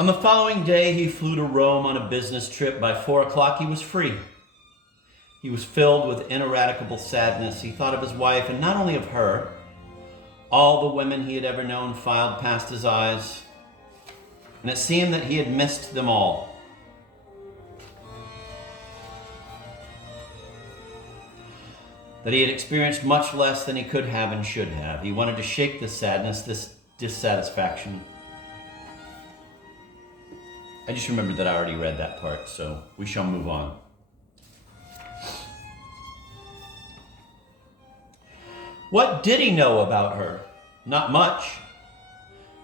On the following day, he flew to Rome on a business trip. By 4 o'clock, he was free. He was filled with ineradicable sadness. He thought of his wife, and not only of her. All the women he had ever known filed past his eyes, and it seemed that he had missed them all. That he had experienced much less than he could have and should have. He wanted to shake this sadness, this dissatisfaction. I just remembered that I already read that part, so we shall move on. What did he know about her? Not much.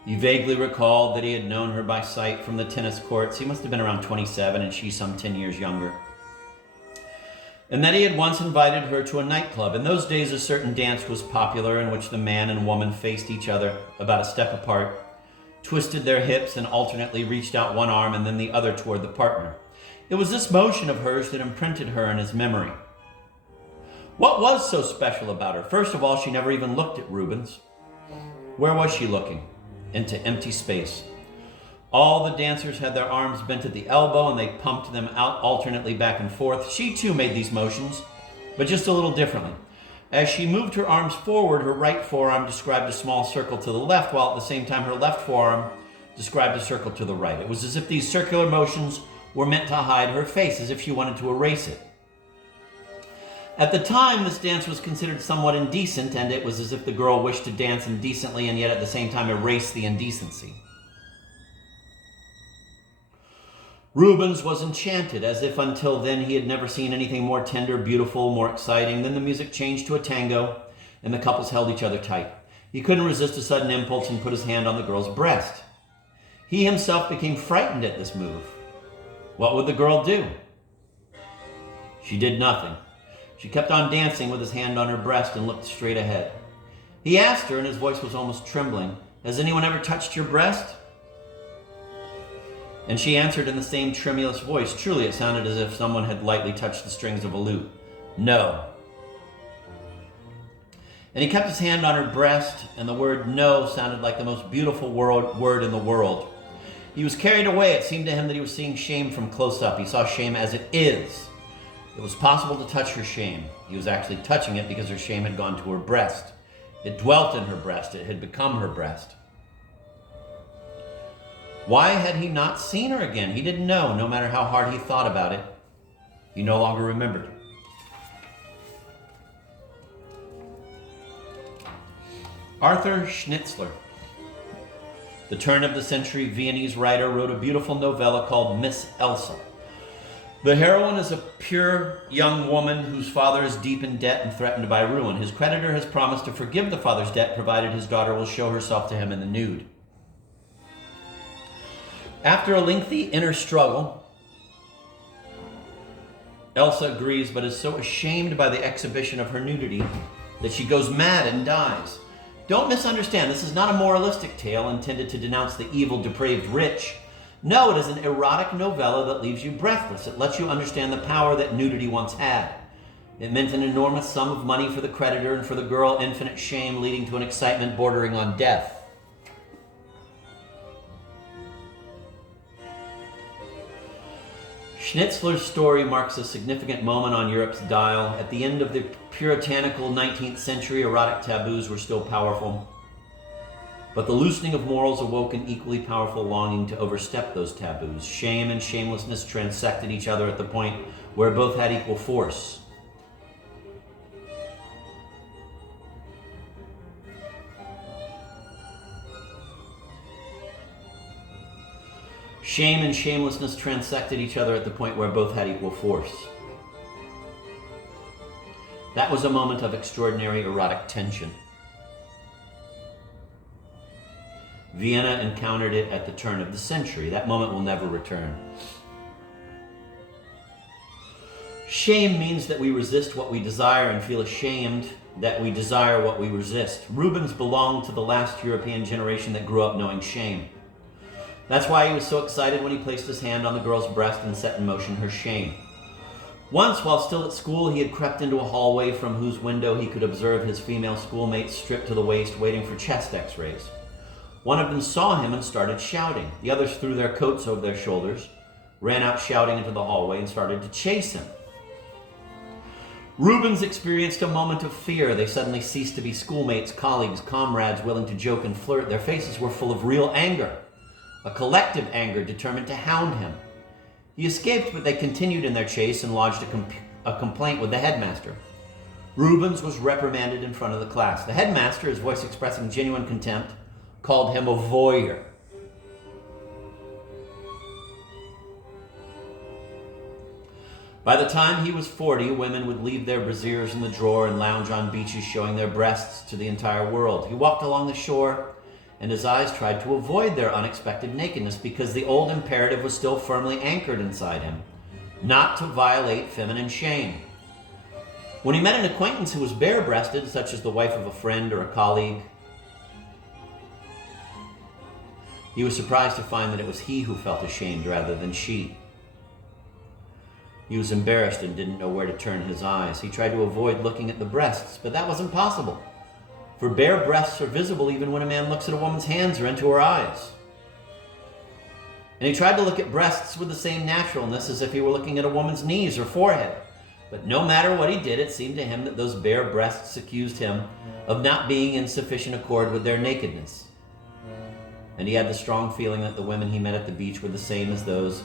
He vaguely recalled that he had known her by sight from the tennis courts. He must have been around 27 and she some 10 years younger. And that he had once invited her to a nightclub. In those days, a certain dance was popular in which the man and woman faced each other about a step apart, twisted their hips, and alternately reached out one arm and then the other toward the partner. It was this motion of hers that imprinted her in his memory. What was so special about her? First of all, she never even looked at Rubens. Where was she looking? Into empty space. All the dancers had their arms bent at the elbow and they pumped them out alternately back and forth. She too made these motions, but just a little differently. As she moved her arms forward, her right forearm described a small circle to the left, while at the same time her left forearm described a circle to the right. It was as if these circular motions were meant to hide her face, as if she wanted to erase it. At the time, this dance was considered somewhat indecent, and it was as if the girl wished to dance indecently and yet at the same time erase the indecency. Rubens was enchanted, as if until then he had never seen anything more tender, beautiful, more exciting. Then the music changed to a tango, and the couples held each other tight. He couldn't resist a sudden impulse and put his hand on the girl's breast. He himself became frightened at this move. What would the girl do? She did nothing. She kept on dancing with his hand on her breast and looked straight ahead. He asked her, and his voice was almost trembling, "Has anyone ever touched your breast?" And she answered in the same tremulous voice. Truly, it sounded as if someone had lightly touched the strings of a lute. "No." And he kept his hand on her breast, and the word "no" sounded like the most beautiful word in the world. He was carried away. It seemed to him that he was seeing shame from close up. He saw shame as it is. It was possible to touch her shame. He was actually touching it because her shame had gone to her breast. It dwelt in her breast. It had become her breast. Why had he not seen her again? He didn't know, no matter how hard he thought about it. He no longer remembered. Arthur Schnitzler, the turn-of-the-century Viennese writer, wrote a beautiful novella called Miss Elsa. The heroine is a pure young woman whose father is deep in debt and threatened by ruin. His creditor has promised to forgive the father's debt provided his daughter will show herself to him in the nude. After a lengthy inner struggle, Elsa agrees, but is so ashamed by the exhibition of her nudity that she goes mad and dies. Don't misunderstand, this is not a moralistic tale intended to denounce the evil, depraved rich. No, it is an erotic novella that leaves you breathless. It lets you understand the power that nudity once had. It meant an enormous sum of money for the creditor, and for the girl, infinite shame leading to an excitement bordering on death. Schnitzler's story marks a significant moment on Europe's dial. At the end of the puritanical 19th century, erotic taboos were still powerful. But the loosening of morals awoke an equally powerful longing to overstep those taboos. Shame and shamelessness transected each other at the point where both had equal force. Shame and shamelessness transected each other at the point where both had equal force. That was a moment of extraordinary erotic tension. Vienna encountered it at the turn of the century. That moment will never return. Shame means that we resist what we desire and feel ashamed that we desire what we resist. Rubens belonged to the last European generation that grew up knowing shame. That's why he was so excited when he placed his hand on the girl's breast and set in motion her shame. Once, while still at school, he had crept into a hallway from whose window he could observe his female schoolmates stripped to the waist waiting for chest x-rays. One of them saw him and started shouting. The others threw their coats over their shoulders, ran out shouting into the hallway, and started to chase him. Rubens experienced a moment of fear. They suddenly ceased to be schoolmates, colleagues, comrades willing to joke and flirt. Their faces were full of real anger, a collective anger determined to hound him. He escaped, but they continued in their chase and lodged a complaint with the headmaster. Rubens was reprimanded in front of the class. The headmaster, his voice expressing genuine contempt, called him a voyeur. By the time he was 40, women would leave their brassieres in the drawer and lounge on beaches showing their breasts to the entire world. He walked along the shore, and his eyes tried to avoid their unexpected nakedness because the old imperative was still firmly anchored inside him, not to violate feminine shame. When he met an acquaintance who was bare-breasted, such as the wife of a friend or a colleague, he was surprised to find that it was he who felt ashamed rather than she. He was embarrassed and didn't know where to turn his eyes. He tried to avoid looking at the breasts, but that wasn't possible. For bare breasts are visible even when a man looks at a woman's hands or into her eyes. And he tried to look at breasts with the same naturalness as if he were looking at a woman's knees or forehead. But no matter what he did, it seemed to him that those bare breasts accused him of not being in sufficient accord with their nakedness. And he had the strong feeling that the women he met at the beach were the same as those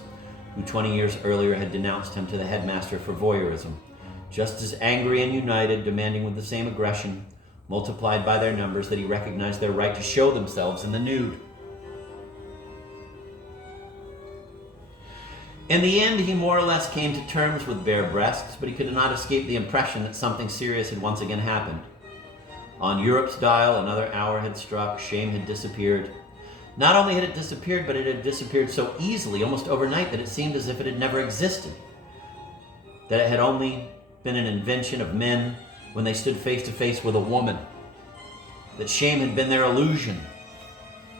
who 20 years earlier had denounced him to the headmaster for voyeurism, just as angry and united, demanding with the same aggression, multiplied by their numbers, that he recognized their right to show themselves in the nude. In the end, he more or less came to terms with bare breasts, but he could not escape the impression that something serious had once again happened. On Europe's dial, another hour had struck, shame had disappeared. Not only had it disappeared, but it had disappeared so easily, almost overnight, that it seemed as if it had never existed. That it had only been an invention of men when they stood face to face with a woman. That shame had been their illusion,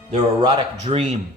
their erotic dream.